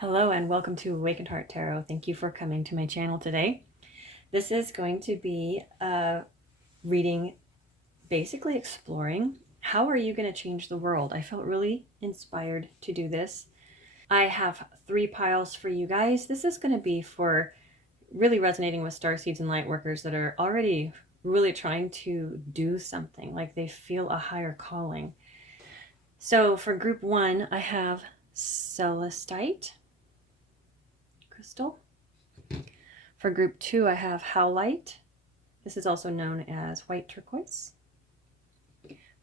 Hello and welcome to Awakened Heart Tarot. Thank you for coming to my channel today. This is going to be a reading, basically exploring how are you going to change the world. I felt really inspired to do this. I have 3 piles for you guys. This is going to be for really resonating with Starseeds and Lightworkers that are already really trying to do something, like they feel a higher calling. So for group 1, I have Celestite crystal. For group 2, I have Howlite. This is also known as white turquoise.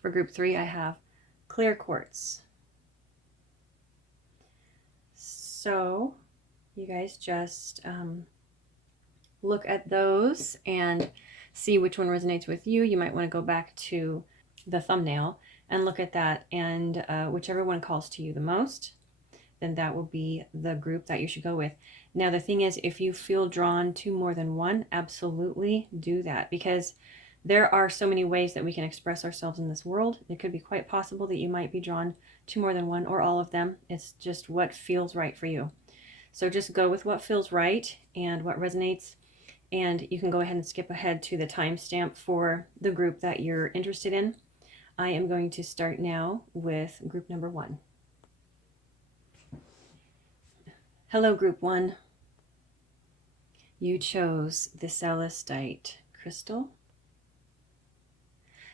For group 3, I have clear quartz. So you guys just look at those and see which one resonates with you. You might want to go back to the thumbnail and look at that, and whichever one calls to you the most, then that will be the group that you should go with. Now, the thing is, if you feel drawn to more than one, absolutely do that, because there are so many ways that we can express ourselves in this world. It could be quite possible that you might be drawn to more than one or all of them. It's just what feels right for you. So just go with what feels right and what resonates, and you can go ahead and skip ahead to the timestamp for the group that you're interested in. I am going to start now with group number 1. Hello, group 1. You chose the Celestite crystal.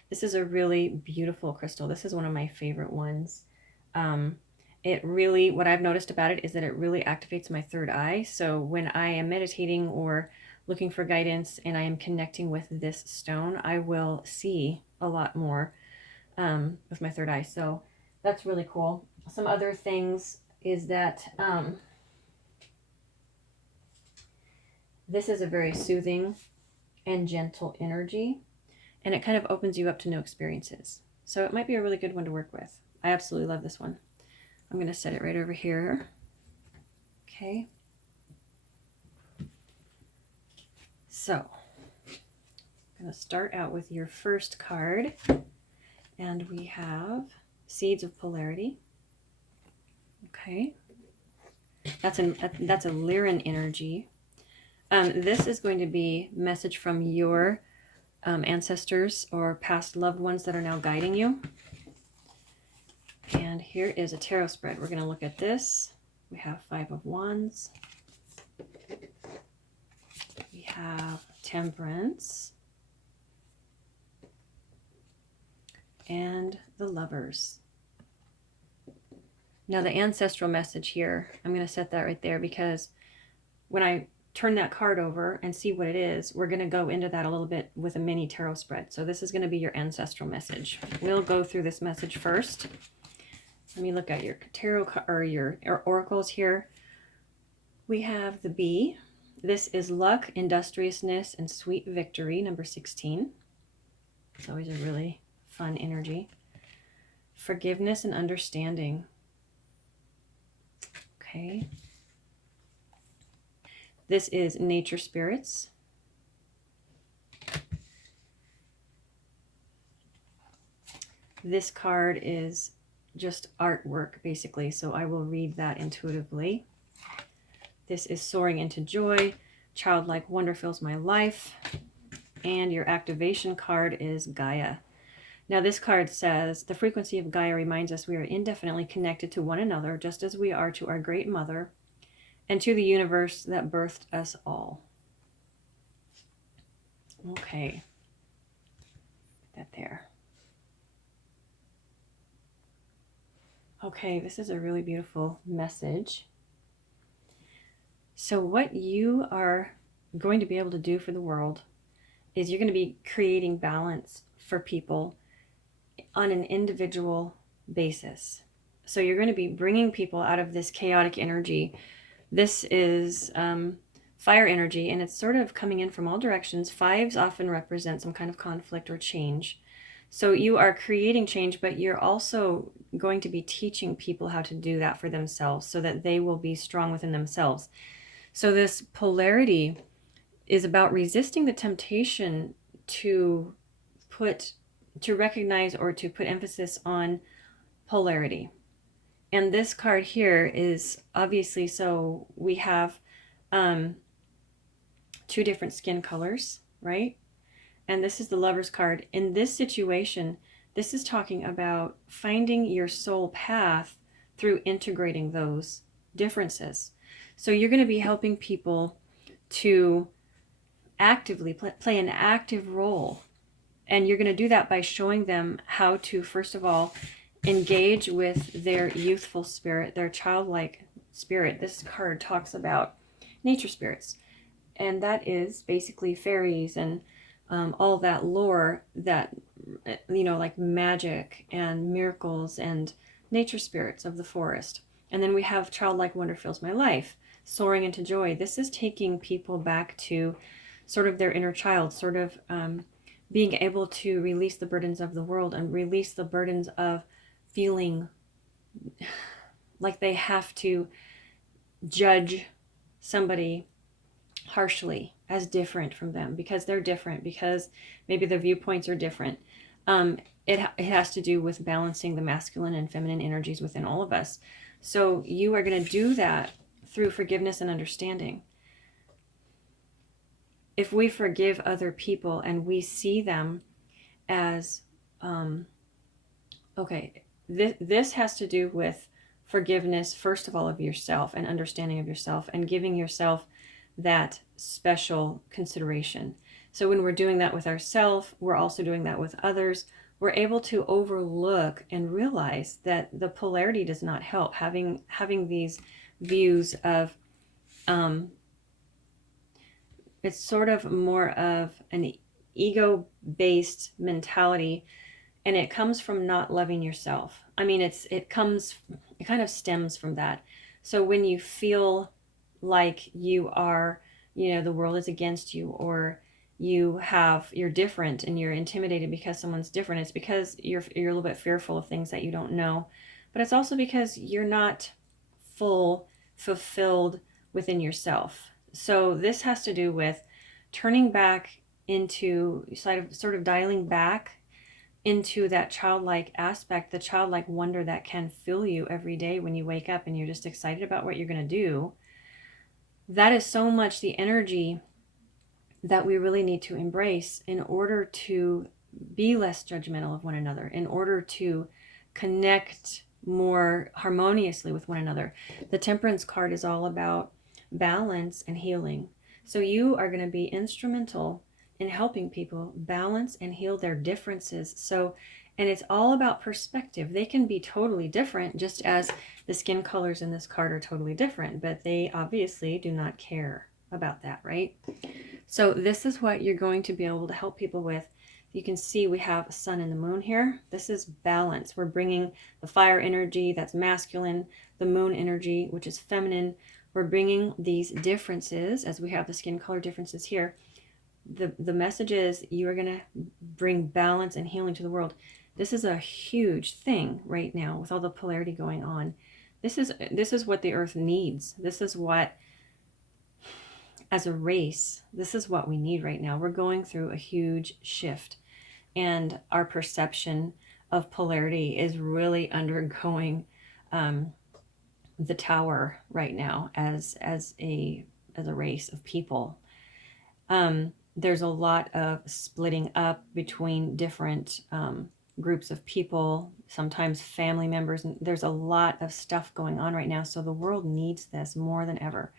This is a really beautiful crystal. This is one of my favorite ones. It really, what I've noticed about it is that it really activates my third eye. So when I am meditating or looking for guidance and I am connecting with this stone, I will see a lot more with my third eye. So that's really cool. Some other things is that this is a very soothing and gentle energy, and it kind of opens you up to new experiences. So it might be a really good one to work with. I absolutely love this one. I'm going to set it right over here. Okay. So I'm going to start out with your first card, and we have Seeds of Polarity. Okay. That's a Lyran energy. This is going to be message from your ancestors or past loved ones that are now guiding you. And here is a tarot spread. We're going to look at this. We have 5 of Wands. We have Temperance. And the Lovers. Now the ancestral message here, I'm going to set that right there, because when I turn that card over and see what it is, we're going to go into that a little bit with a mini tarot spread. So this is going to be your ancestral message. We'll go through this message first. Let me look at your tarot or your oracles here. We have the Bee. This is luck, industriousness, and sweet victory, number 16. It's always a really fun energy. Forgiveness and understanding. Okay. This is nature spirits. This card is just artwork, basically, so I will read that intuitively. This is soaring into joy. Childlike wonder fills my life. And your activation card is Gaia. Now this card says, the frequency of Gaia reminds us we are indefinitely connected to one another, just as we are to our great mother and to the universe that birthed us all. Okay. Put that there. Okay, this is a really beautiful message. So what you are going to be able to do for the world is you're going to be creating balance for people on an individual basis. So you're going to be bringing people out of this chaotic energy. This is fire energy, and it's sort of coming in from all directions. 5s often represent some kind of conflict or change. So you are creating change, but you're also going to be teaching people how to do that for themselves so that they will be strong within themselves. So this polarity is about resisting the temptation to recognize or to put emphasis on polarity. And this card here is obviously, so we have two different skin colors, right? And this is the Lover's card. In this situation, this is talking about finding your soul path through integrating those differences. So you're going to be helping people to actively play an active role. And you're going to do that by showing them how to, first of all, engage with their youthful spirit, their childlike spirit. This card talks about nature spirits. And that is basically fairies and all that lore that, you know, like magic and miracles and nature spirits of the forest. And then we have childlike wonder fills my life, soaring into joy. This is taking people back to sort of their inner child, sort of being able to release the burdens of the world and release the burdens of feeling like they have to judge somebody harshly as different from them because they're different, because maybe their viewpoints are different. It has to do with balancing the masculine and feminine energies within all of us. So you are going to do that through forgiveness and understanding. If we forgive other people and we see them as, okay, this has to do with forgiveness, first of all, of yourself and understanding of yourself and giving yourself that special consideration. So when we're doing that with ourselves, we're also doing that with others. We're able to overlook and realize that the polarity does not help. Having these views of, it's sort of more of an ego-based mentality, and it comes from not loving yourself. I mean, it kind of stems from that. So when you feel like you are, you know, the world is against you, or you're different and you're intimidated because someone's different, it's because you're a little bit fearful of things that you don't know. But it's also because you're not fulfilled within yourself. So this has to do with turning back into sort of dialing back into that childlike aspect, the childlike wonder that can fill you every day when you wake up and you're just excited about what you're going to do. That is so much the energy that we really need to embrace in order to be less judgmental of one another, in order to connect more harmoniously with one another. The Temperance card is all about balance and healing. So you are going to be instrumental in helping people balance and heal their differences. So, and it's all about perspective. They can be totally different, just as the skin colors in this card are totally different, but they obviously do not care about that, right? So this is what you're going to be able to help people with. You can see we have a sun and the moon here. This is balance. We're bringing the fire energy, that's masculine, the moon energy, which is feminine. We're bringing these differences, as we have the skin color differences here. The message is you are going to bring balance and healing to the world. This is a huge thing right now with all the polarity going on. This is what the earth needs. This is what, as a race, this is what we need right now. We're going through a huge shift, and our perception of polarity is really undergoing the tower right now as a race of people. There's a lot of splitting up between different groups of people, sometimes family members, and there's a lot of stuff going on right now. So the world needs this more than ever.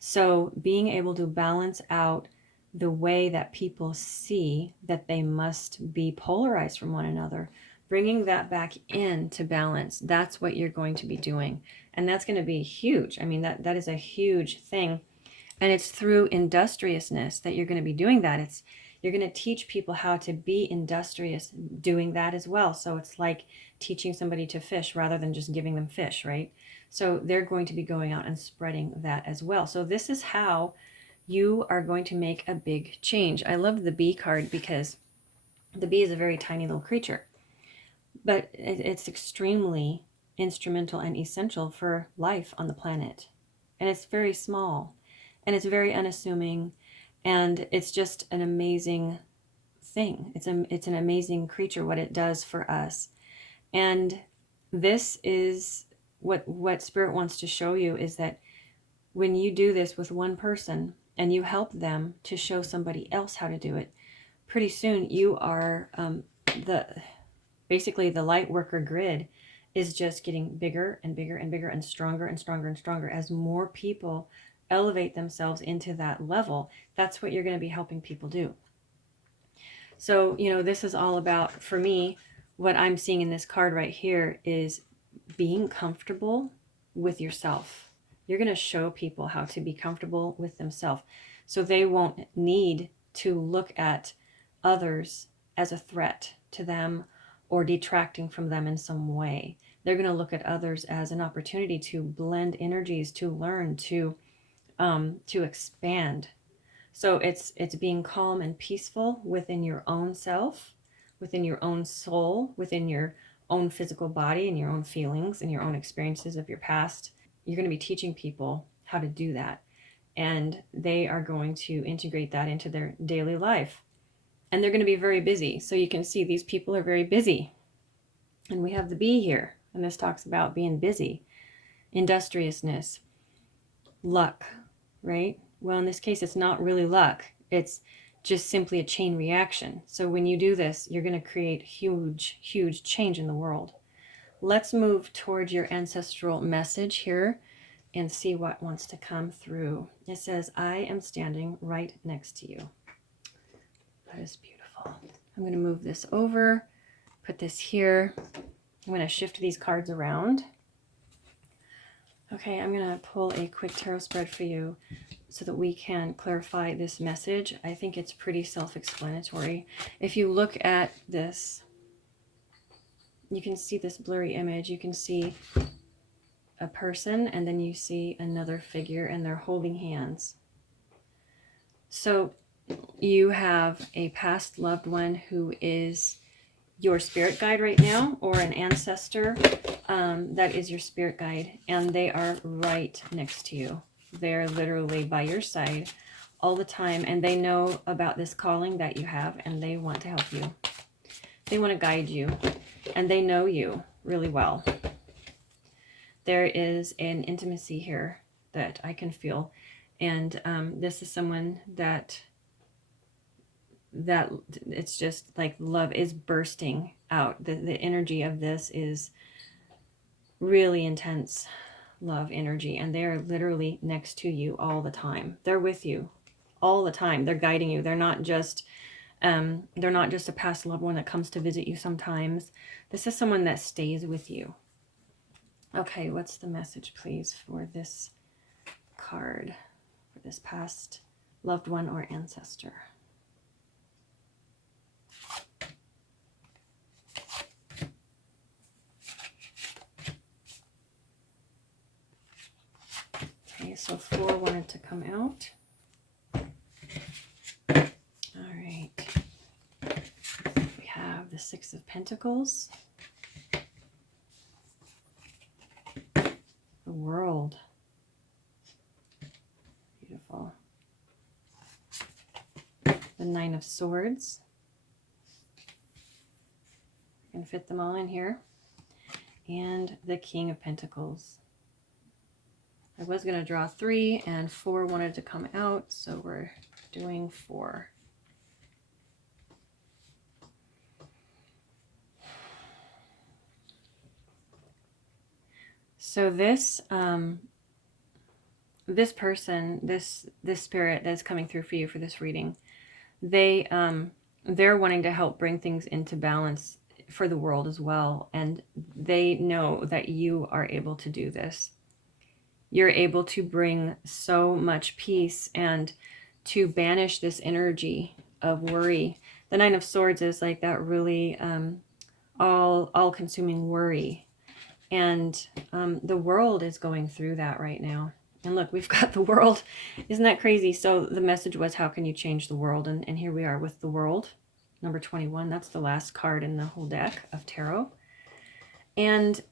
So being able to balance out the way that people see that they must be polarized from one another, bringing that back into balance, that's what you're going to be doing. And that's going to be huge. I mean, that is a huge thing. And it's through industriousness that you're going to be doing that. You're going to teach people how to be industrious doing that as well. So it's like teaching somebody to fish rather than just giving them fish, right? So they're going to be going out and spreading that as well. So this is how you are going to make a big change. I love the bee card because the bee is a very tiny little creature, but it's extremely instrumental and essential for life on the planet. And it's very small. And it's very unassuming, and it's just an amazing thing. It's an amazing creature, what it does for us. And this is what Spirit wants to show you is that when you do this with one person and you help them to show somebody else how to do it, pretty soon you are basically the light worker grid is just getting bigger and bigger and bigger and stronger and stronger and stronger as more people elevate themselves into that level. That's what you're going to be helping people do. So, this is all about, for me, what I'm seeing in this card right here is being comfortable with yourself. You're going to show people how to be comfortable with themselves so they won't need to look at others as a threat to them or detracting from them in some way. They're going to look at others as an opportunity to blend energies, to learn, to expand. So it's being calm and peaceful within your own self, within your own soul, within your own physical body and your own feelings and your own experiences of your past. You're going to be teaching people how to do that. And they are going to integrate that into their daily life. And they're going to be very busy. So you can see these people are very busy. And we have the bee here. And this talks about being busy, industriousness, luck, right? Well, in this case, it's not really luck. It's just simply a chain reaction. So when you do this, you're going to create huge, huge change in the world. Let's move towards your ancestral message here and see what wants to come through. It says, I am standing right next to you. That is beautiful. I'm going to move this over, put this here. I'm going to shift these cards around. Okay, I'm going to pull a quick tarot spread for you so that we can clarify this message. I think it's pretty self-explanatory. If you look at this, you can see this blurry image. You can see a person, and then you see another figure, and they're holding hands. So you have a past loved one who is your spirit guide right now, or an ancestor that is your spirit guide, and they are right next to you. They're literally by your side all the time, and they know about this calling that you have, and they want to help you. They want to guide you, and they know you really well. There is an intimacy here that I can feel, and this is someone that it's just like love is bursting out. The energy of this is really intense love energy, and they are literally next to you all the time. They're with you all the time. They're guiding you. They're not just a past loved one that comes to visit you sometimes. This is someone that stays with you. Okay, what's the message, please, for this card, for this past loved one or ancestor? Okay, so 4 wanted to come out. All right. We have the 6 of Pentacles. The World. Beautiful. The 9 of Swords. I can fit them all in here. And the King of Pentacles. I was going to draw 3 and 4 wanted to come out, so we're doing 4. So this this person, this spirit that's coming through for you for this reading, they're wanting to help bring things into balance for the world as well, and they know that you are able to do this. You're able to bring so much peace and to banish this energy of worry. The 9 of Swords is like that really all-consuming worry. And the world is going through that right now. And look, we've got the world. Isn't that crazy? So the message was, how can you change the world? And here we are with the world. Number 21. That's the last card in the whole deck of tarot. And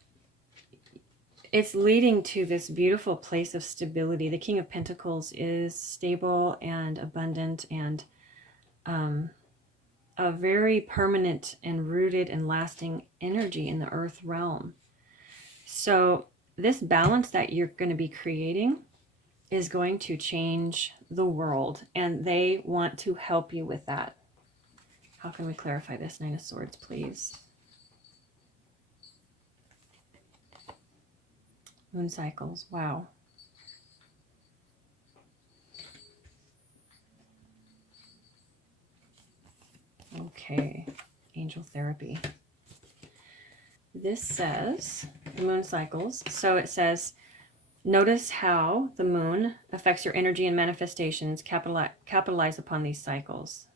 it's leading to this beautiful place of stability. The King of Pentacles is stable and abundant and a very permanent and rooted and lasting energy in the earth realm. So this balance that you're going to be creating is going to change the world, and they want to help you with that. How can we clarify this? Nine of Swords, please. Moon cycles. Wow. Okay. Angel therapy. This says the moon cycles. So it says, notice how the moon affects your energy and manifestations. Capitalize upon these cycles.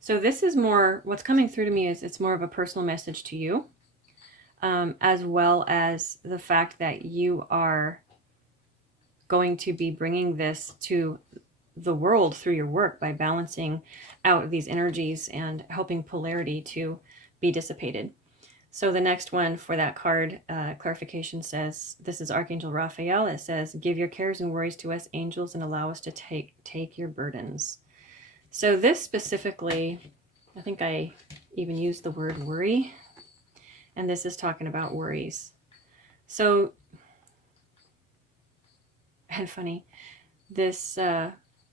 So this is more, what's coming through to me is it's more of a personal message to you, as well as the fact that you are going to be bringing this to the world through your work by balancing out these energies and helping polarity to be dissipated. So the next one for that card clarification says, this is Archangel Raphael. It says, give your cares and worries to us angels and allow us to take your burdens. So this specifically, I think I even used the word worry, and this is talking about worries. So, and funny, this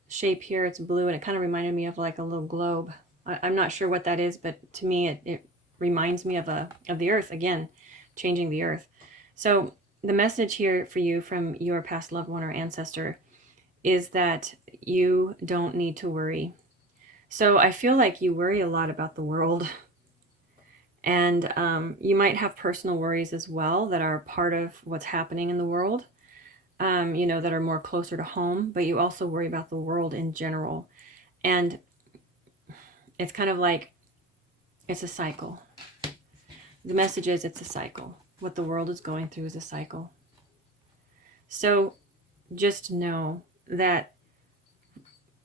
shape here, it's blue, and it kind of reminded me of like a little globe. I'm not sure what that is, but to me it reminds me of the earth, again, changing the earth. So the message here for you from your past loved one or ancestor is that you don't need to worry. So I feel like you worry a lot about the world, and you might have personal worries as well that are part of what's happening in the world, you know, that are more closer to home, but you also worry about the world in general. And it's kind of like, it's a cycle. The message is it's a cycle. What the world is going through is a cycle. So just know that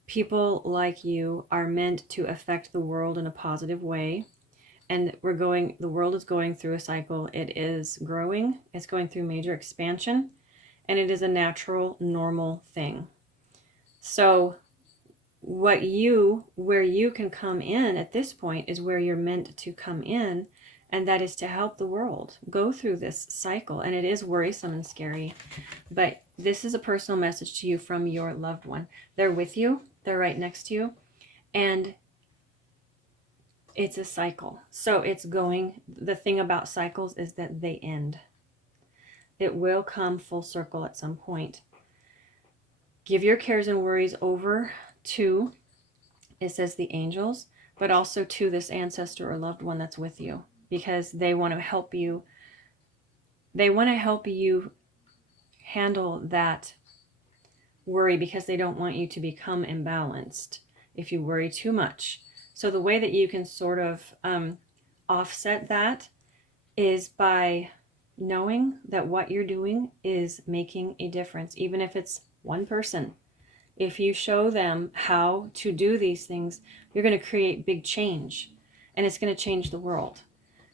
people like you are meant to affect the world in a positive way. And the world is going through a cycle. It is growing. It's going through major expansion. And it is a natural, normal thing. So where you can come in at this point is where you're meant to come in. And that is to help the world go through this cycle. And it is worrisome and scary. But this is a personal message to you from your loved one. They're with you. They're right next to you. And it's a cycle. So the thing about cycles is that they end. It will come full circle at some point. Give your cares and worries over to, it says the angels, but also to this ancestor or loved one that's with you, because they want to help you. They want to help you handle that worry, because they don't want you to become imbalanced if you worry too much. So the way that you can sort of offset that is by knowing that what you're doing is making a difference, even if it's one person. If you show them how to do these things, you're going to create big change, and it's going to change the world.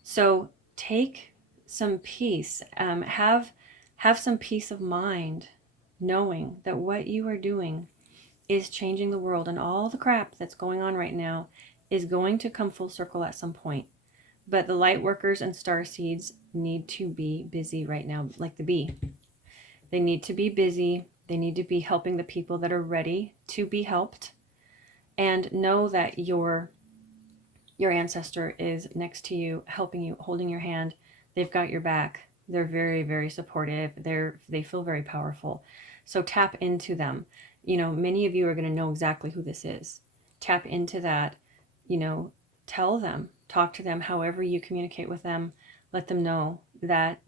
So take some peace, have some peace of mind, knowing that what you are doing is changing the world, and all the crap that's going on right now is going to come full circle at some point. But the light workers and starseeds need to be busy right now, like the bee. They need to be busy. They need to be helping the people that are ready to be helped. And know that your ancestor is next to you, helping you, holding your hand. They've got your back. They're very, very supportive. They feel very powerful. So tap into them. You know, many of you are going to know exactly who this is. Tap into that. You know, tell them, talk to them, however you communicate with them. Let them know that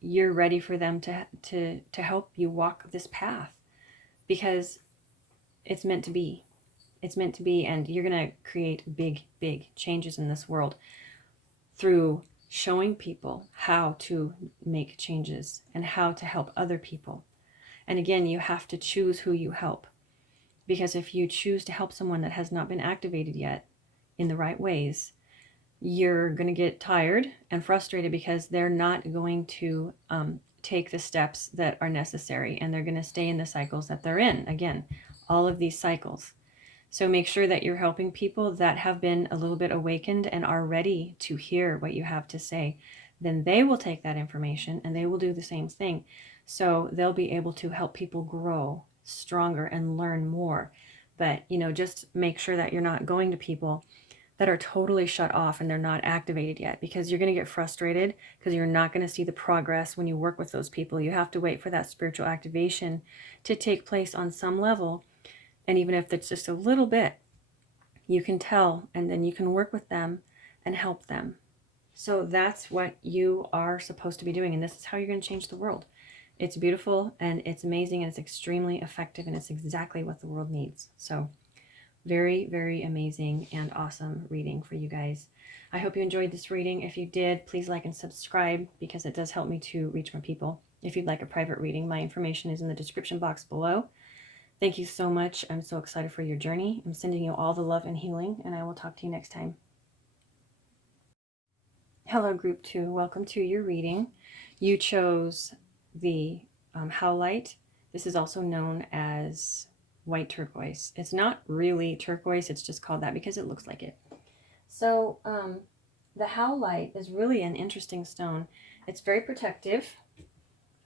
you're ready for them to help you walk this path, because it's meant to be. It's meant to be, and you're going to create big, big changes in this world through showing people how to make changes and how to help other people. And again, you have to choose who you help, because if you choose to help someone that has not been activated yet in the right ways, you're going to get tired and frustrated, because they're not going to take the steps that are necessary, and they're going to stay in the cycles that they're in. Again, all of these cycles. So make sure that you're helping people that have been a little bit awakened and are ready to hear what you have to say. Then they will take that information and they will do the same thing. So they'll be able to help people grow stronger and learn more. But, just make sure that you're not going to people that are totally shut off and they're not activated yet, because you're going to get frustrated because you're not going to see the progress when you work with those people. You have to wait for that spiritual activation to take place on some level. And even if it's just a little bit, you can tell, and then you can work with them and help them. So that's what you are supposed to be doing. And this is how you're going to change the world. It's beautiful and it's amazing and it's extremely effective and it's exactly what the world needs. So very, very amazing and awesome reading for you guys. I hope you enjoyed this reading. If you did, please like and subscribe because it does help me to reach more people. If you'd like a private reading, my information is in the description box below. Thank you so much. I'm so excited for your journey. I'm sending you all the love and healing, and I will talk to you next time. Hello, Group 2. Welcome to your reading. You chose the Howlite. This is also known as white turquoise. It's not really turquoise. It's just called that because it looks like it. So the Howlite is really an interesting stone. It's very protective. If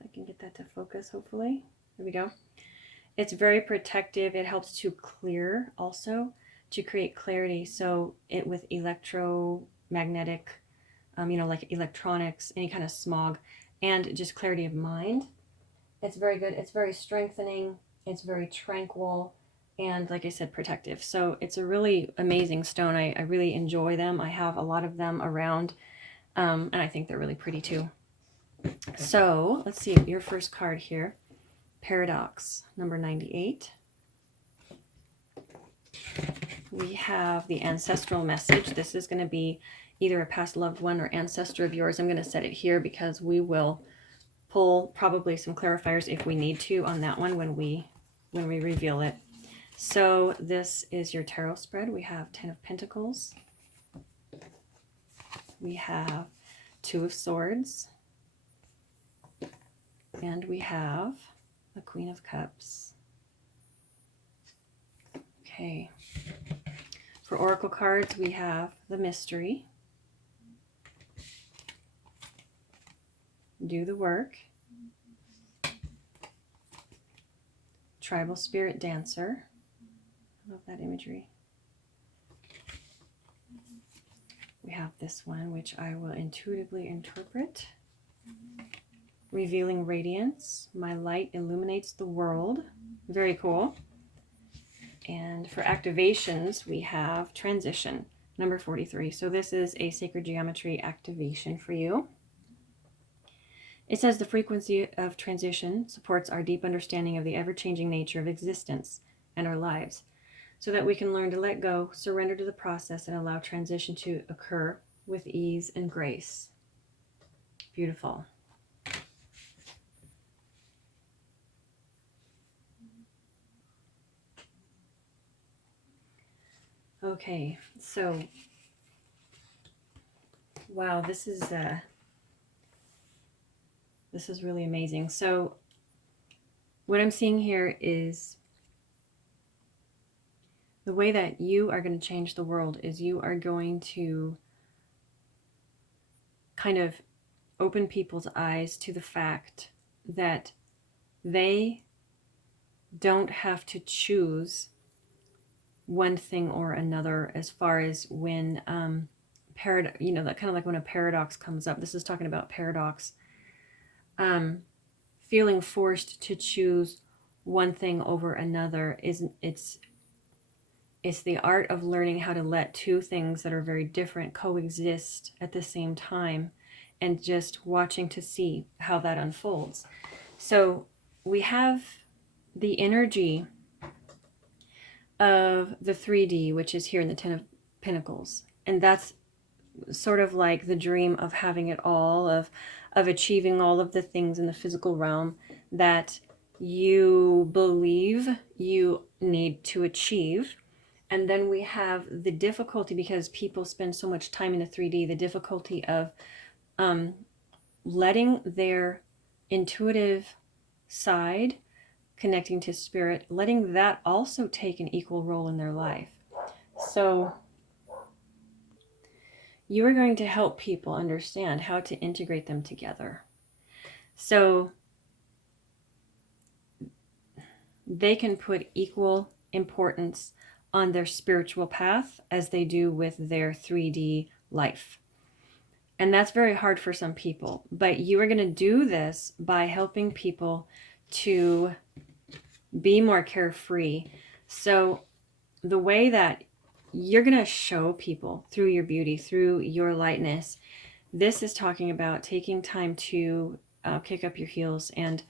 I can get that to focus, hopefully. There we go. It's very protective. It helps to clear also, to create clarity. So it with electromagnetic, like electronics, any kind of smog, and just clarity of mind. It's very good. It's very strengthening. It's very tranquil. And like I said, protective. So it's a really amazing stone. I really enjoy them. I have a lot of them around. And I think they're really pretty too. So let's see your first card here. Paradox number 98. We have the ancestral message. This is going to be either a past loved one or ancestor of yours. I'm going to set it here because we will pull probably some clarifiers if we need to on that one when we reveal it. So this is your tarot spread. We have 10 of Pentacles. We have 2 of Swords. And we have the Queen of Cups. Okay. For oracle cards, we have the Mystery. Do the Work. Tribal Spirit Dancer. I love that imagery. We have this one, which I will intuitively interpret. Revealing Radiance. My light illuminates the world. Very cool. And for activations, we have Transition, number 43. So this is a sacred geometry activation for you. It says the frequency of transition supports our deep understanding of the ever-changing nature of existence and our lives, so that we can learn to let go, surrender to the process, and allow transition to occur with ease and grace. Beautiful. Okay, so wow, this is really amazing. So what I'm seeing here is the way that you are going to change the world is you are going to kind of open people's eyes to the fact that they don't have to choose one thing or another, as far as when that kind of like when a paradox comes up. This is talking about paradox. Feeling forced to choose one thing over another it's the art of learning how to let two things that are very different coexist at the same time, and just watching to see how that unfolds. So we have the energy of the 3D, which is here in the 10 of Pentacles. And that's sort of like the dream of having it all, of achieving all of the things in the physical realm that you believe you need to achieve. And then we have the difficulty, because people spend so much time in the 3D, the difficulty of letting their intuitive side connecting to spirit, letting that also take an equal role in their life. So you are going to help people understand how to integrate them together. So they can put equal importance on their spiritual path as they do with their 3D life. And that's very hard for some people. But you are going to do this by helping people to be more carefree. So the way that you're going to show people through your beauty, through your lightness, this is talking about taking time to kick up your heels and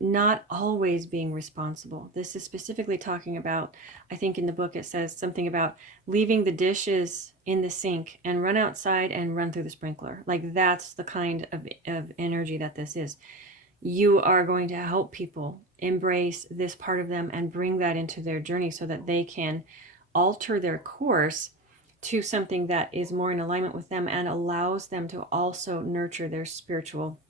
not always being responsible. This is specifically talking about, I think in the book it says something about leaving the dishes in the sink and run outside and run through the sprinkler. Like that's the kind of energy that this is. You are going to help people embrace this part of them and bring that into their journey so that they can alter their course to something that is more in alignment with them and allows them to also nurture their spiritual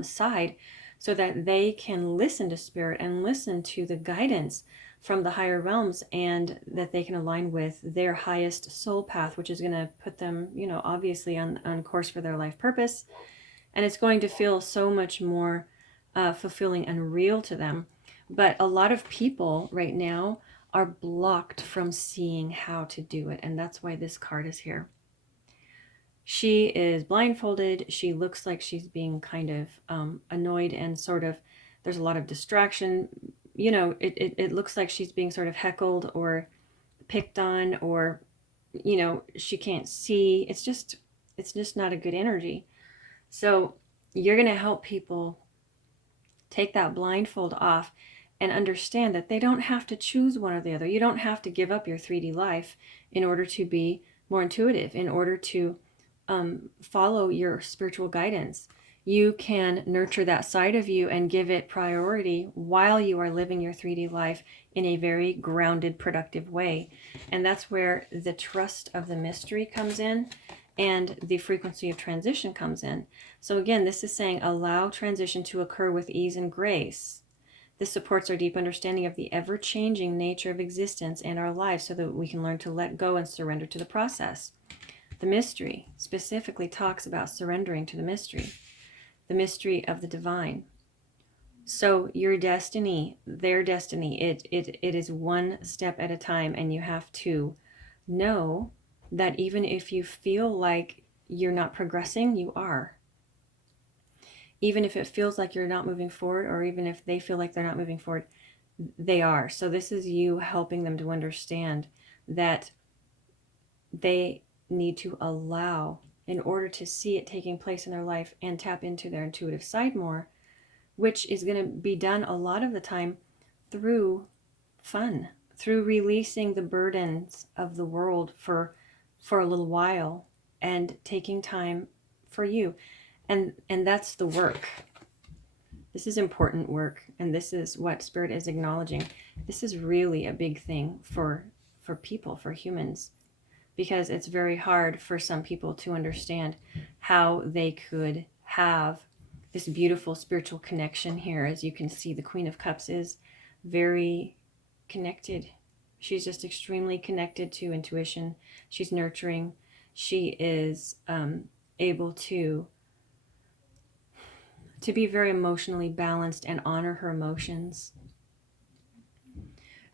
side, so that they can listen to spirit and listen to the guidance from the higher realms, and that they can align with their highest soul path, which is going to put them, obviously on course for their life purpose. And it's going to feel so much more fulfilling and real to them. But a lot of people right now are blocked from seeing how to do it. And that's why this card is here. She is blindfolded. She looks like she's being kind of annoyed and sort of, there's a lot of distraction. It looks like she's being sort of heckled or picked on, or, she can't see. It's just not a good energy. So you're going to help people take that blindfold off and understand that they don't have to choose one or the other. You don't have to give up your 3D life in order to be more intuitive, in order to follow your spiritual guidance. You can nurture that side of you and give it priority while you are living your 3D life in a very grounded, productive way. And that's where the trust of the mystery comes in and the frequency of transition comes in. So again, this is saying allow transition to occur with ease and grace. This supports our deep understanding of the ever-changing nature of existence and our lives so that we can learn to let go and surrender to the process. The mystery specifically talks about surrendering to the mystery of the divine. So your destiny, their destiny, it is one step at a time, and you have to know that even if you feel like you're not progressing, you are. Even if it feels like you're not moving forward, or even if they feel like they're not moving forward, they are. So this is you helping them to understand that they need to allow, in order to see it taking place in their life and tap into their intuitive side more, which is going to be done a lot of the time through fun, through releasing the burdens of the world for a little while and taking time for you. And that's the work. This is important work, and this is what Spirit is acknowledging. This is really a big thing for people, for humans, because it's very hard for some people to understand how they could have this beautiful spiritual connection here. As you can see, the Queen of Cups is very connected. She's just extremely connected to intuition. She's nurturing. She is able to be very emotionally balanced and honor her emotions.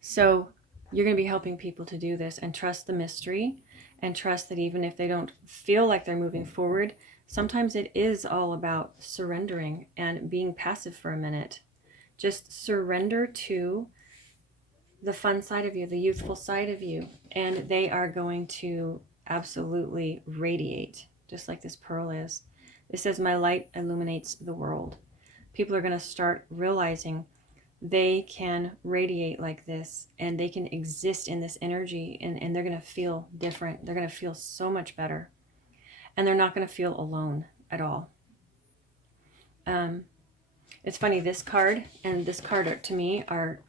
So you're going to be helping people to do this and trust the mystery, and trust that even if they don't feel like they're moving forward, sometimes it is all about surrendering and being passive for a minute. Just surrender to the fun side of you, the youthful side of you, and they are going to absolutely radiate, just like this pearl is. It says, my light illuminates the world. People are going to start realizing they can radiate like this, and they can exist in this energy, and they're going to feel different. They're going to feel so much better, and they're not going to feel alone at all. It's funny, this card and this card to me are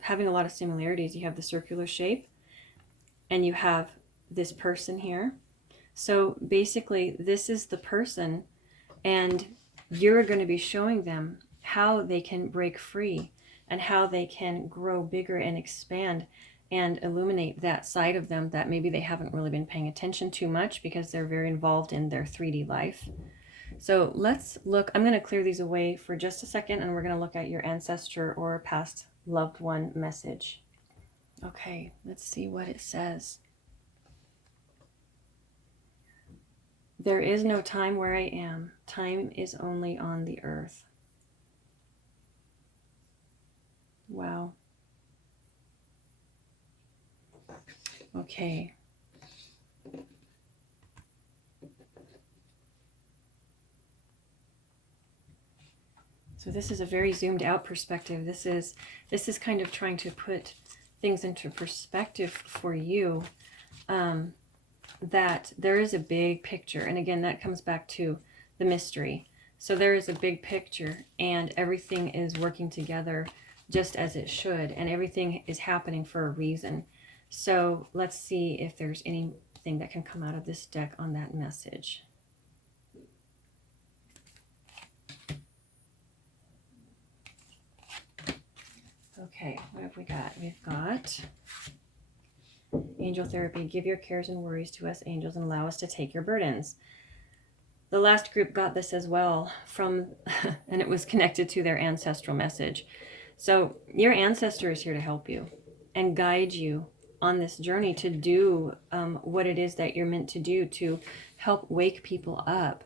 having a lot of similarities. You have the circular shape, and you have this person here. So basically, this is the person, and you're going to be showing them how they can break free and how they can grow bigger and expand and illuminate that side of them that maybe they haven't really been paying attention to much because they're very involved in their 3D life. So let's look. I'm going to clear these away for just a second, and we're going to look at your ancestor or past loved one message. Okay, let's see what it says. There is no time where I am. Time is only on the earth. Wow. Okay. So this is a very zoomed out perspective. This is kind of trying to put things into perspective for you, that there is a big picture. And again, that comes back to the mystery. So there is a big picture, and everything is working together just as it should, and everything is happening for a reason. So let's see if there's anything that can come out of this deck on that message. Okay, what have we got? We've got angel therapy. Give your cares and worries to us angels and allow us to take your burdens. The last group got this as well from, and it was connected to their ancestral message. So your ancestor is here to help you and guide you on this journey to do what it is that you're meant to do, to help wake people up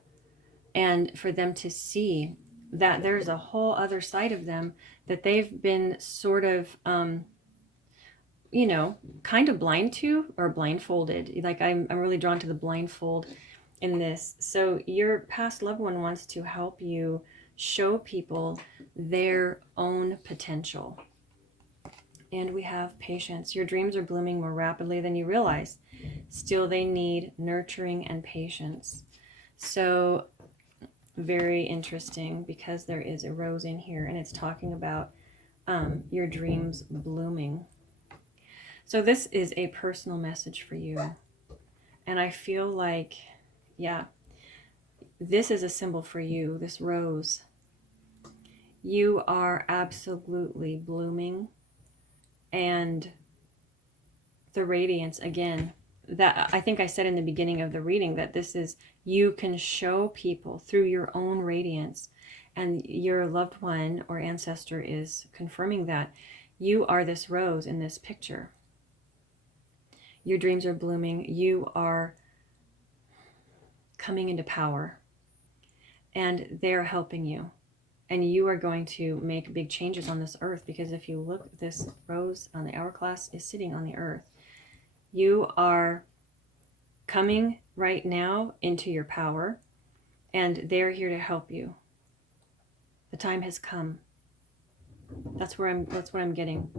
and for them to see that there's a whole other side of them that they've been sort of, kind of blind to or blindfolded. Like I'm really drawn to the blindfold in this. So your past loved one wants to help you show people their own potential. And we have patience. Your dreams are blooming more rapidly than you realize. Still, they need nurturing and patience. So very interesting, because there is a rose in here and it's talking about your dreams blooming. So this is a personal message for you. And I feel like, yeah, this is a symbol for you, this rose. You are absolutely blooming. And the radiance, again, that I think I said in the beginning of the reading, that this is, you can show people through your own radiance. And your loved one or ancestor is confirming that you are this rose in this picture. Your dreams are blooming. You are coming into power. And they're helping you. And you are going to make big changes on this earth, because if you look, this rose on the hourglass is sitting on the earth. You are coming right now into your power, and they're here to help you. The time has come. That's what I'm getting.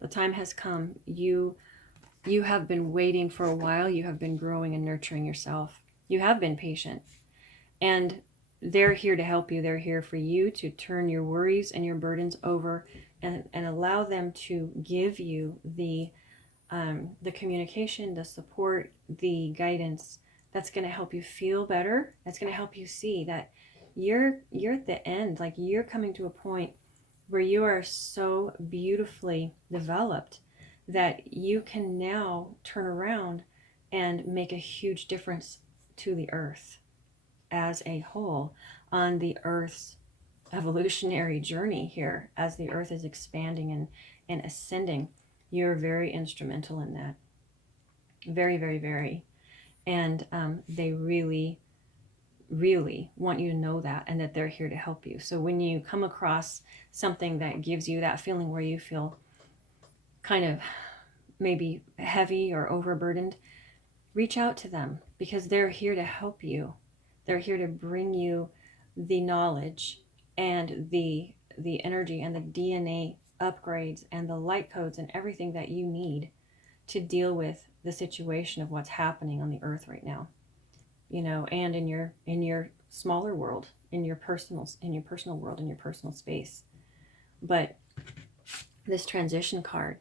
The time has come. You have been waiting for a while. You have been growing and nurturing yourself. You have been patient. And they're here to help you. They're here for you to turn your worries and your burdens over and allow them to give you the communication, the support, the guidance that's going to help you feel better. That's going to help you see that you're at the end. Like, you're coming to a point where you are so beautifully developed that you can now turn around and make a huge difference to the earth as a whole, on the earth's evolutionary journey here, as the earth is expanding and ascending. You're very instrumental in that. Very, very, very. And they really, really want you to know that, and that they're here to help you. So when you come across something that gives you that feeling where you feel kind of maybe heavy or overburdened, reach out to them, because they're here to help you. They're here to bring you the knowledge and the energy and the DNA upgrades and the light codes and everything that you need to deal with the situation of what's happening on the earth right now. And in your smaller world, in your personal world, in your personal space. But this transition card,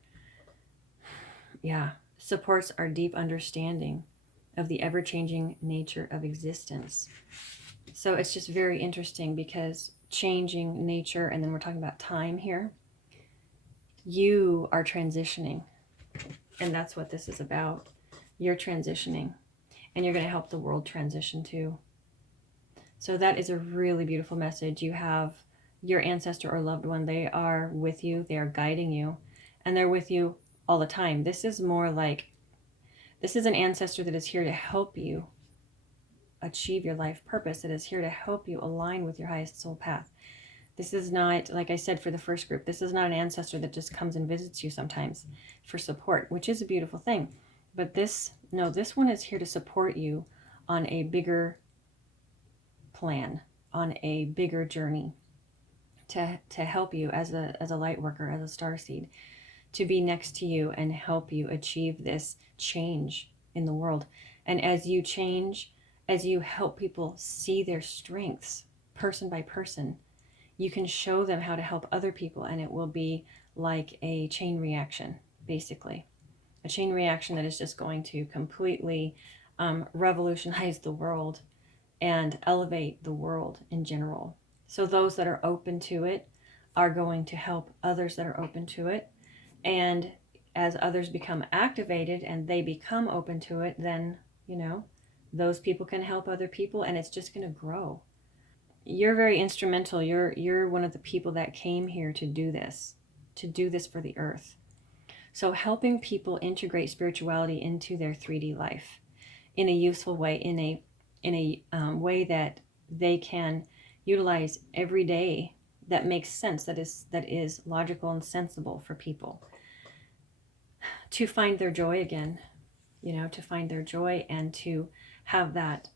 yeah, supports our deep understanding of the ever-changing nature of existence. So it's just very interesting, because changing nature, and then we're talking about time here, You are transitioning, and that's what this is about. You're transitioning, and you're going to help the world transition too. So that is a really beautiful message. You have your ancestor or loved one. They are with you. They are guiding you, and they're with you all the time. This is more like, this is an ancestor that is here to help you achieve your life purpose. It is here to help you align with your highest soul path. This is not, like I said for the first group, this is not an ancestor that just comes and visits you sometimes for support, which is a beautiful thing. But this one is here to support you on a bigger plan, on a bigger journey, to help you as a light worker, as a starseed, to be next to you and help you achieve this change in the world. And as you change, as you help people see their strengths person by person, you can show them how to help other people, and it will be like a chain reaction, basically. A chain reaction that is just going to completely revolutionize the world and elevate the world in general. So those that are open to it are going to help others that are open to it. And as others become activated and they become open to it, then, those people can help other people, and it's just going to grow. You're very instrumental. You're one of the people that came here to do this for the earth. So helping people integrate spirituality into their 3D life in a useful way, in a way that they can utilize every day, that makes sense, that is logical and sensible for people to find their joy again, to find their joy and to have that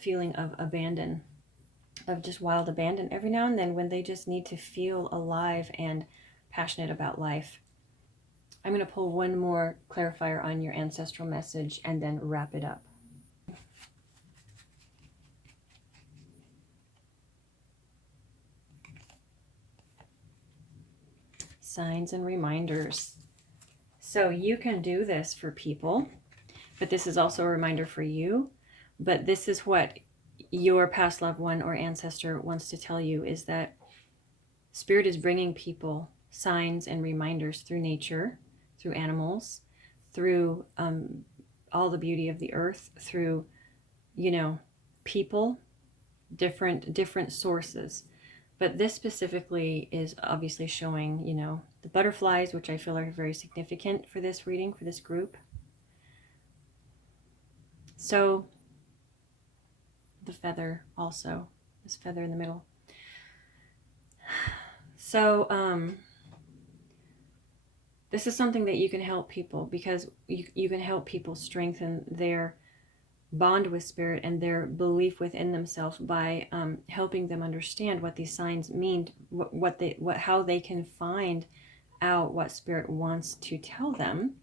feeling of abandon, of just wild abandon every now and then, when they just need to feel alive and passionate about life. I'm going to pull one more clarifier on your ancestral message and then wrap it up. Signs and reminders. So you can do this for people, but this is also a reminder for you. But this is what your past loved one or ancestor wants to tell you, is that Spirit is bringing people signs and reminders through nature, through animals, through all the beauty of the earth, through, people, different sources. But this specifically is obviously showing, the butterflies, which I feel are very significant for this reading, for this group. So the feather also, this feather in the middle. So this is something that you can help people, because you can help people strengthen their bond with Spirit and their belief within themselves by helping them understand what these signs mean, how they can find out what Spirit wants to tell them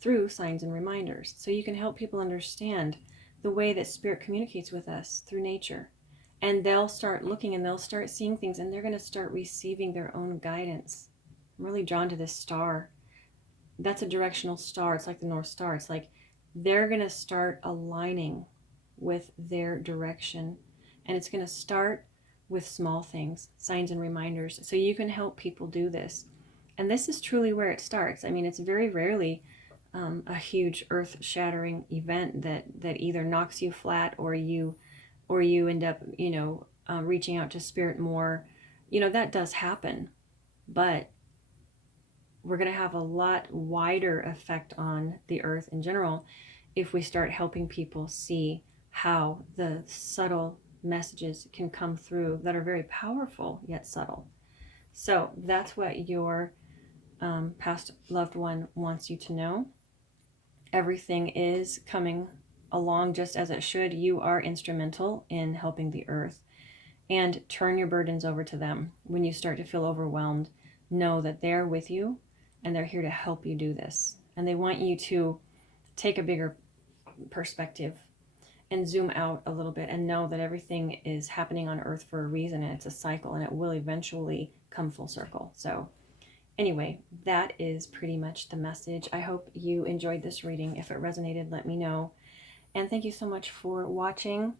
through signs and reminders. So you can help people understand the way that Spirit communicates with us through nature. And they'll start looking and they'll start seeing things, and they're going to start receiving their own guidance. I'm really drawn to this star. That's a directional star. It's like the North Star. It's like they're going to start aligning with their direction. And it's going to start with small things, signs and reminders. So you can help people do this. And this is truly where it starts. I mean, it's very rarely a huge earth-shattering event that either knocks you flat or you end up, reaching out to Spirit more. That does happen. But we're going to have a lot wider effect on the earth in general if we start helping people see how the subtle messages can come through that are very powerful yet subtle. So that's what your past loved one wants you to know. Everything is coming along just as it should. You are instrumental in helping the earth. And turn your burdens over to them. When you start to feel overwhelmed, know that they're with you and they're here to help you do this. And they want you to take a bigger perspective and zoom out a little bit and know that everything is happening on earth for a reason, and it's a cycle, and it will eventually come full circle. So anyway, that is pretty much the message. I hope you enjoyed this reading. If it resonated, let me know. And thank you so much for watching.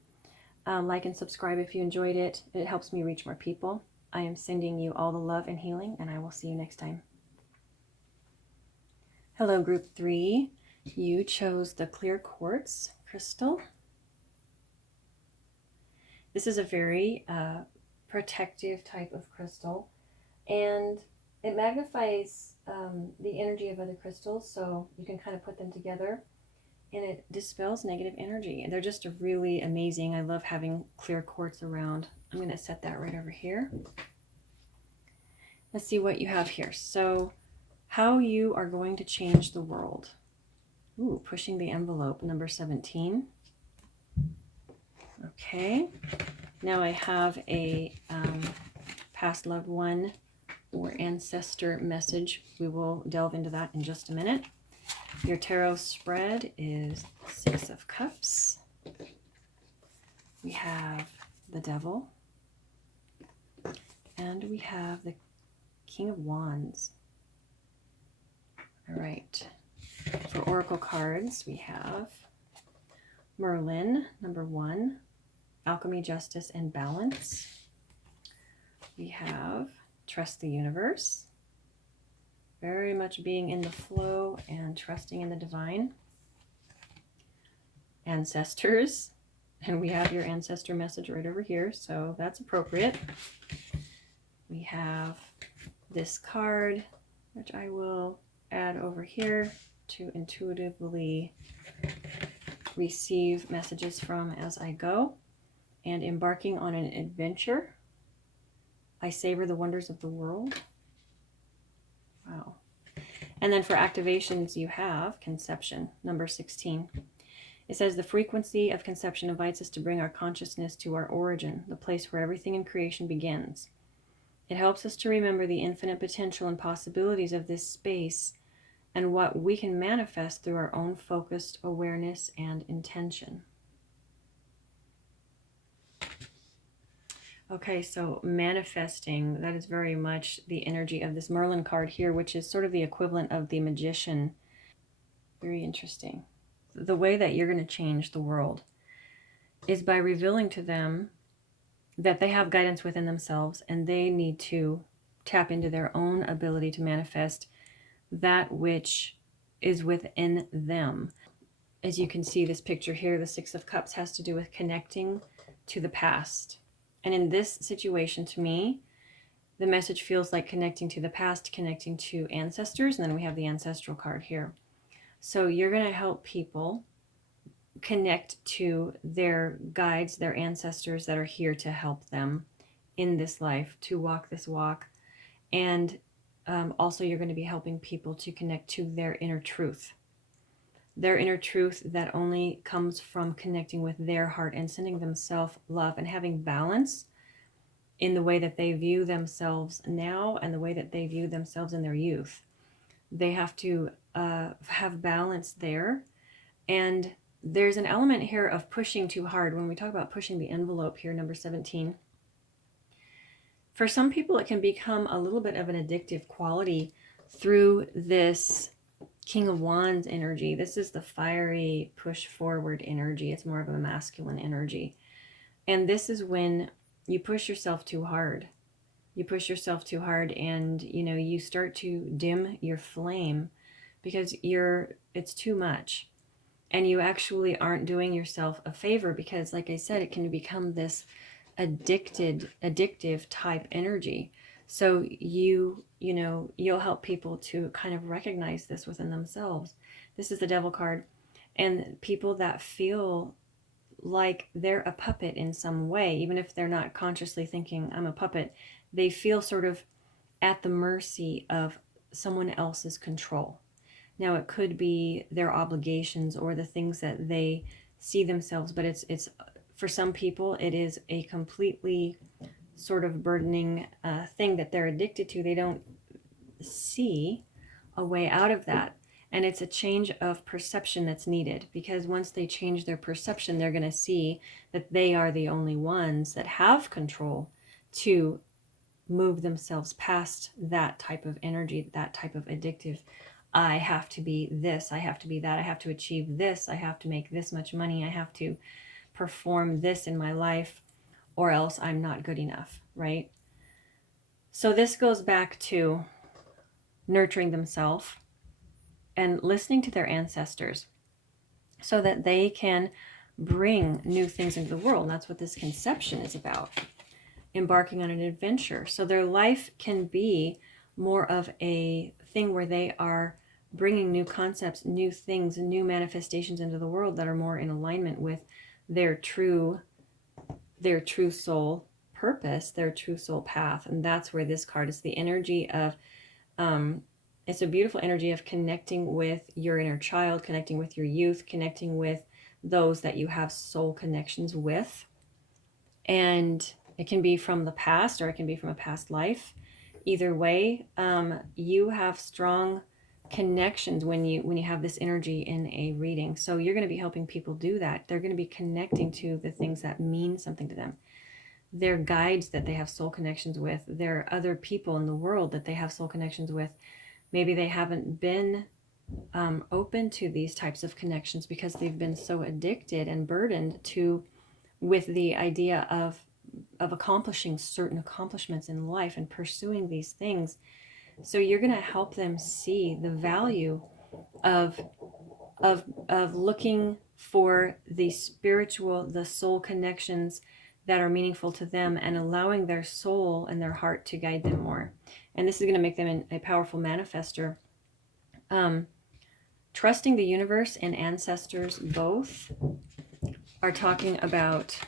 Like and subscribe if you enjoyed it. It helps me reach more people. I am sending you all the love and healing, and I will see you next time. Hello, group 3. You chose the clear quartz crystal. This is a very protective type of crystal, and it magnifies the energy of other crystals, so you can kind of put them together, and it dispels negative energy. And they're just really amazing. I love having clear quartz around. I'm going to set that right over here. Let's see what you have here. So, how you are going to change the world. Ooh, pushing the envelope, number 17. Okay. Now I have a past loved one or ancestor message. We will delve into that in just a minute. Your tarot spread is 6 of Cups. We have the Devil. And we have the King of Wands. All right. For oracle cards, we have Merlin, number 1, Alchemy, Justice, and Balance. We have Trust the Universe, very much being in the flow and trusting in the divine. Ancestors, and we have your ancestor message right over here, so that's appropriate. We have this card, which I will add over here to intuitively receive messages from as I go. And embarking on an adventure. I savor the wonders of the world. Wow. And then for activations, you have conception, number 16. It says the frequency of conception invites us to bring our consciousness to our origin, the place where everything in creation begins. It helps us to remember the infinite potential and possibilities of this space and what we can manifest through our own focused awareness and intention. Okay, so manifesting, that is very much the energy of this Merlin card here, which is sort of the equivalent of the Magician. Very interesting. The way that you're going to change the world is by revealing to them that they have guidance within themselves and they need to tap into their own ability to manifest that which is within them. As you can see, this picture here, the 6 of Cups, has to do with connecting to the past. And in this situation, to me, the message feels like connecting to the past, connecting to ancestors, and then we have the ancestral card here. So you're going to help people connect to their guides, their ancestors that are here to help them in this life, to walk this walk. And also you're going to be helping people to connect to their inner truth. Their inner truth that only comes from connecting with their heart and sending them self-love and having balance in the way that they view themselves now and the way that they view themselves in their youth. They have to have balance there. And there's an element here of pushing too hard. When we talk about pushing the envelope here, number 17, for some people it can become a little bit of an addictive quality through this King of Wands energy. This is the fiery push forward energy. It's more of a masculine energy. And this is when you push yourself too hard. You push yourself too hard and, you start to dim your flame because it's too much. And you actually aren't doing yourself a favor because, like I said, it can become this addictive type energy. So you'll help people to kind of recognize this within themselves. This is the Devil card. And people that feel like they're a puppet in some way, even if they're not consciously thinking, I'm a puppet, they feel sort of at the mercy of someone else's control. Now, it could be their obligations or the things that they see themselves, but it's for some people, it is a completely sort of burdening thing that they're addicted to. They don't see a way out of that. And it's a change of perception that's needed, because once they change their perception, they're going to see that they are the only ones that have control to move themselves past that type of energy, that type of addictive. I have to be this, I have to be that, I have to achieve this, I have to make this much money, I have to perform this in my life, or else I'm not good enough, right? So this goes back to nurturing themselves, and listening to their ancestors so that they can bring new things into the world. And that's what this conception is about, embarking on an adventure. So their life can be more of a thing where they are bringing new concepts, new things, new manifestations into the world that are more in alignment with their true soul purpose, their true soul path. And that's where this card is the energy of, it's a beautiful energy of connecting with your inner child, connecting with your youth, connecting with those that you have soul connections with. And it can be from the past or it can be from a past life. Either way, you have strong connections when you have this energy in a reading. So you're going to be helping people do that. They're going to be connecting to the things that mean something to them. Their guides that they have soul connections with. There are other people in the world that they have soul connections with. Maybe they haven't been open to these types of connections because they've been so addicted and burdened with the idea of accomplishing certain accomplishments in life and pursuing these things. So you're going to help them see the value of looking for the spiritual, the soul connections that are meaningful to them and allowing their soul and their heart to guide them more. And this is going to make them a powerful manifester. Trusting the universe and ancestors both are talking about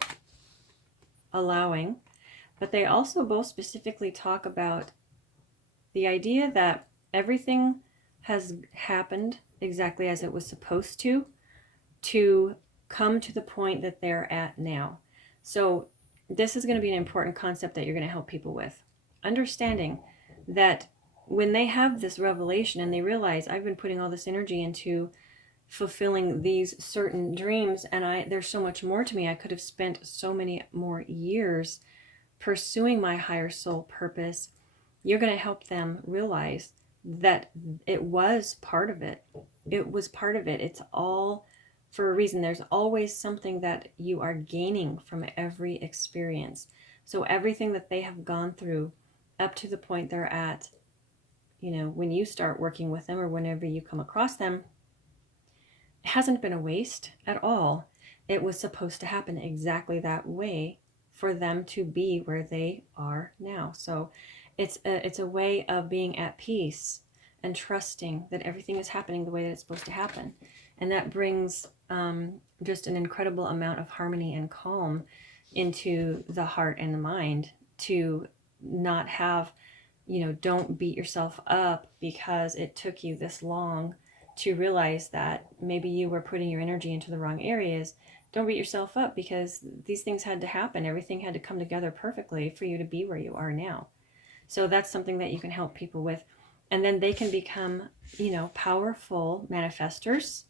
allowing, but they also both specifically talk about the idea that everything has happened exactly as it was supposed to come to the point that they're at now. So this is going to be an important concept that you're going to help people with. Understanding that when they have this revelation and they realize I've been putting all this energy into fulfilling these certain dreams and there's so much more to me. I could have spent so many more years pursuing my higher soul purpose. You're going to help them realize that it was part of it. It was part of it. It's all for a reason. There's always something that you are gaining from every experience. So everything that they have gone through up to the point they're at, when you start working with them or whenever you come across them, it hasn't been a waste at all. It was supposed to happen exactly that way for them to be where they are now. So it's a way of being at peace and trusting that everything is happening the way that it's supposed to happen. And that brings just an incredible amount of harmony and calm into the heart and the mind to not have, don't beat yourself up because it took you this long to realize that maybe you were putting your energy into the wrong areas. Don't beat yourself up because these things had to happen. Everything had to come together perfectly for you to be where you are now. So that's something that you can help people with. And then they can become, powerful manifestors,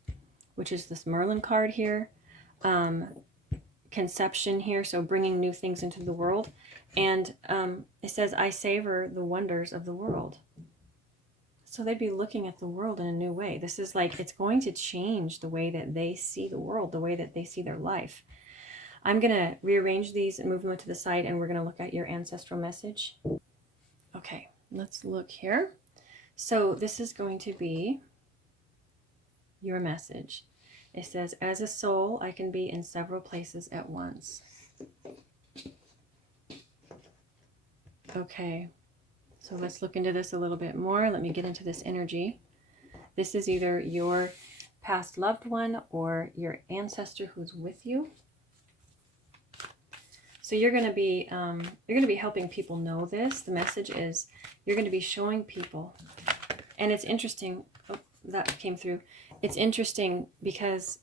which is this Merlin card here. Conception here, so bringing new things into the world. And it says, I savor the wonders of the world. So they'd be looking at the world in a new way. This is like, it's going to change the way that they see the world, the way that they see their life. I'm going to rearrange these and move them to the side, and we're going to look at your ancestral message. Okay, let's look here. So this is going to be your message. It says, as a soul, I can be in several places at once. Okay. So let's look into this a little bit more. Let me get into this energy. This is either your past loved one or your ancestor who's with you. So you're going to be helping people know this. The message is you're going to be showing people. And it's interesting. Oh, that came through. It's interesting because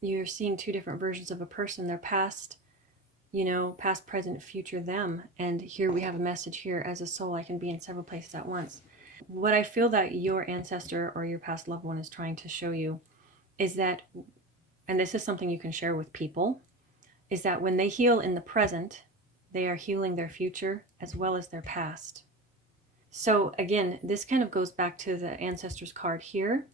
you're seeing two different versions of a person. Their past, past, present, future them. And here we have a message here, as a soul, I can be in several places at once. What I feel that your ancestor or your past loved one is trying to show you is that, and this is something you can share with people, is that when they heal in the present, they are healing their future as well as their past. So again, this kind of goes back to the ancestors card here.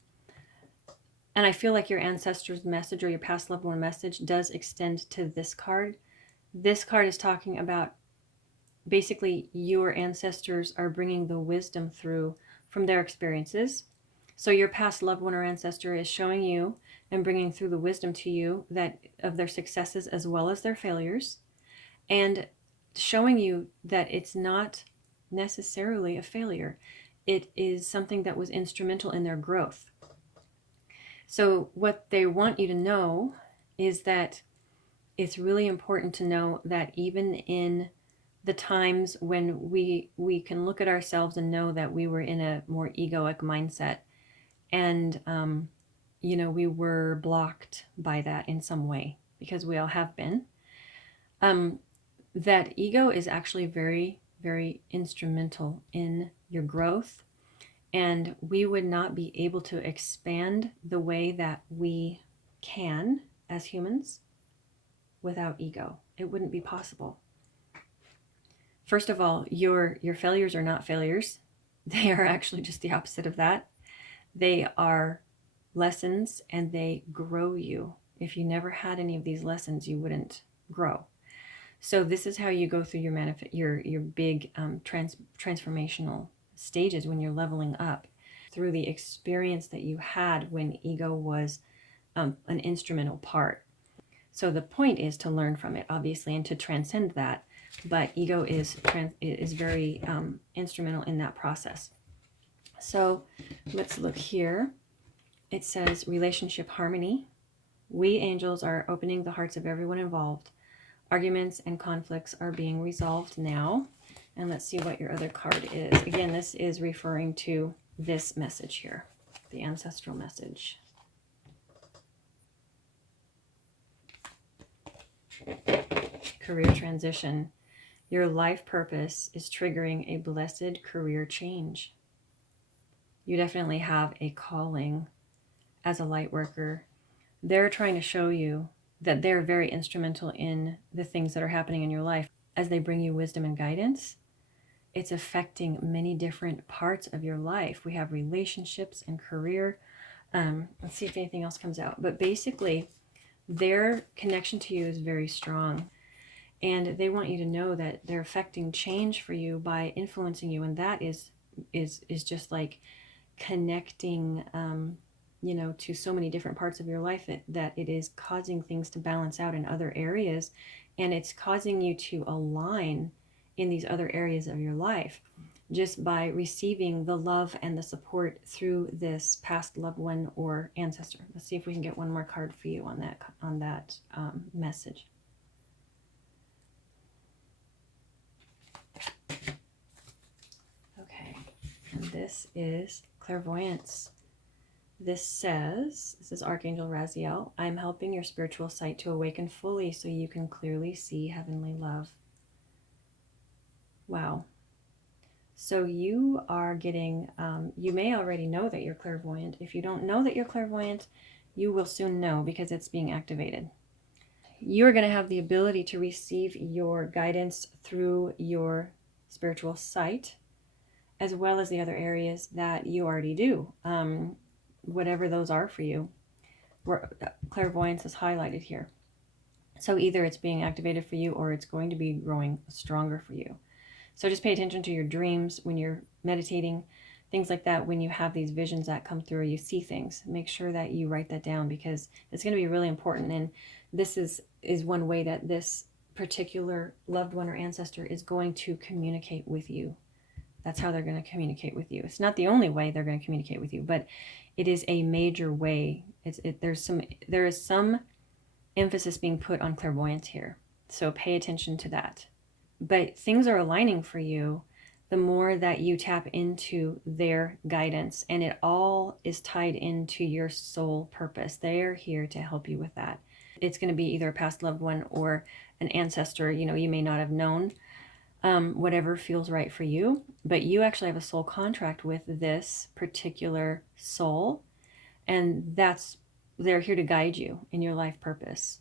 And I feel like your ancestors message or your past loved one message does extend to this card. This card is talking about basically your ancestors are bringing the wisdom through from their experiences. So your past loved one or ancestor is showing you and bringing through the wisdom to you that of their successes as well as their failures, and showing you that it's not necessarily a failure. It is something that was instrumental in their growth. So what they want you to know is that it's really important to know that even in the times when we can look at ourselves and know that we were in a more egoic mindset, and we were blocked by that in some way, because we all have been, that ego is actually very, very instrumental in your growth, and we would not be able to expand the way that we can as humans without ego. It wouldn't be possible. First of all, your failures are not failures. They are actually just the opposite of that. They are lessons, and they grow you. If you never had any of these lessons, you wouldn't grow. So this is how you go through your big transformational stages when you're leveling up, through the experience that you had when ego was an instrumental part. So the point is to learn from it, obviously, and to transcend that. But ego is very instrumental in that process. So let's look here. It says relationship harmony. We angels are opening the hearts of everyone involved. Arguments and conflicts are being resolved now. And let's see what your other card is. Again, this is referring to this message here, the ancestral message. Career transition. Your life purpose is triggering a blessed career change. You definitely have a calling as a light worker. They're trying to show you that they're very instrumental in the things that are happening in your life. As they bring you wisdom and guidance, it's affecting many different parts of your life. We have relationships and career. Let's see if anything else comes out. But basically, their connection to you is very strong. And they want you to know that they're affecting change for you by influencing you. And that is just like connecting, to so many different parts of your life, that it is causing things to balance out in other areas. And it's causing you to align in these other areas of your life just by receiving the love and the support through this past loved one or ancestor. Let's see if we can get one more card for you on that message. Okay, and this is clairvoyance. This is Archangel Raziel. I'm helping your spiritual sight to awaken fully so you can clearly see heavenly love. Wow. So you are getting, you may already know that you're clairvoyant. If you don't know that you're clairvoyant, you will soon know, because it's being activated. You're going to have the ability to receive your guidance through your spiritual sight, as well as the other areas that you already do. Whatever those are for you, clairvoyance is highlighted here. So either it's being activated for you, or it's going to be growing stronger for you. So just pay attention to your dreams when you're meditating, things like that. When you have these visions that come through, or you see things, make sure that you write that down, because it's going to be really important. And this is one way that this particular loved one or ancestor is going to communicate with you. That's how they're going to communicate with you. It's not the only way they're going to communicate with you, but it is a major way. There is some emphasis being put on clairvoyance here. So pay attention to that. But things are aligning for you the more that you tap into their guidance, and it all is tied into your soul purpose. They are here to help you with that. It's going to be either a past loved one or an ancestor, you may not have known. Whatever feels right for you, but you actually have a soul contract with this particular soul, and they're here to guide you in your life purpose.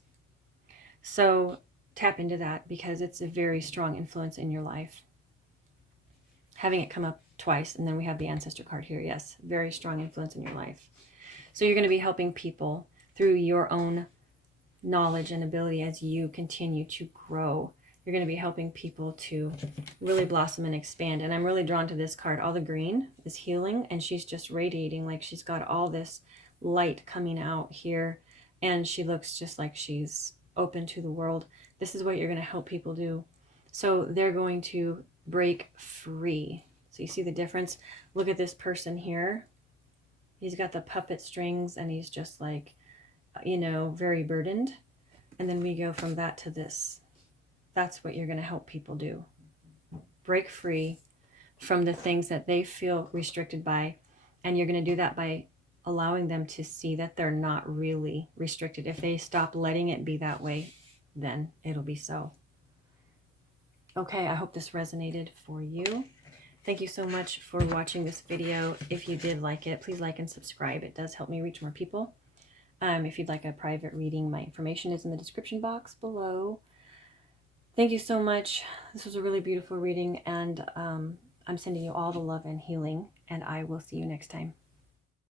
So tap into that, because it's a very strong influence in your life. Having it come up twice, and then we have the ancestor card here. Yes, very strong influence in your life. So you're going to be helping people through your own knowledge and ability as you continue to grow. You're going to be helping people to really blossom and expand. And I'm really drawn to this card. All the green is healing, and she's just radiating, like she's got all this light coming out here, and she looks just like she's open to the world. This is what you're going to help people do. So they're going to break free. So you see the difference? Look at this person here. He's got the puppet strings, and he's just like, you know, very burdened. And then we go from that to this. That's what you're going to help people do. Break free from the things that they feel restricted by. And you're going to do that by allowing them to see that they're not really restricted. If they stop letting it be that way, then it'll be so. Okay, I hope this resonated for you. Thank you so much for watching this video. If you did like it, please like and subscribe. It does help me reach more people. If you'd like a private reading, my information is in the description box below. Thank you so much. This was a really beautiful reading, and I'm sending you all the love and healing, and I will see you next time.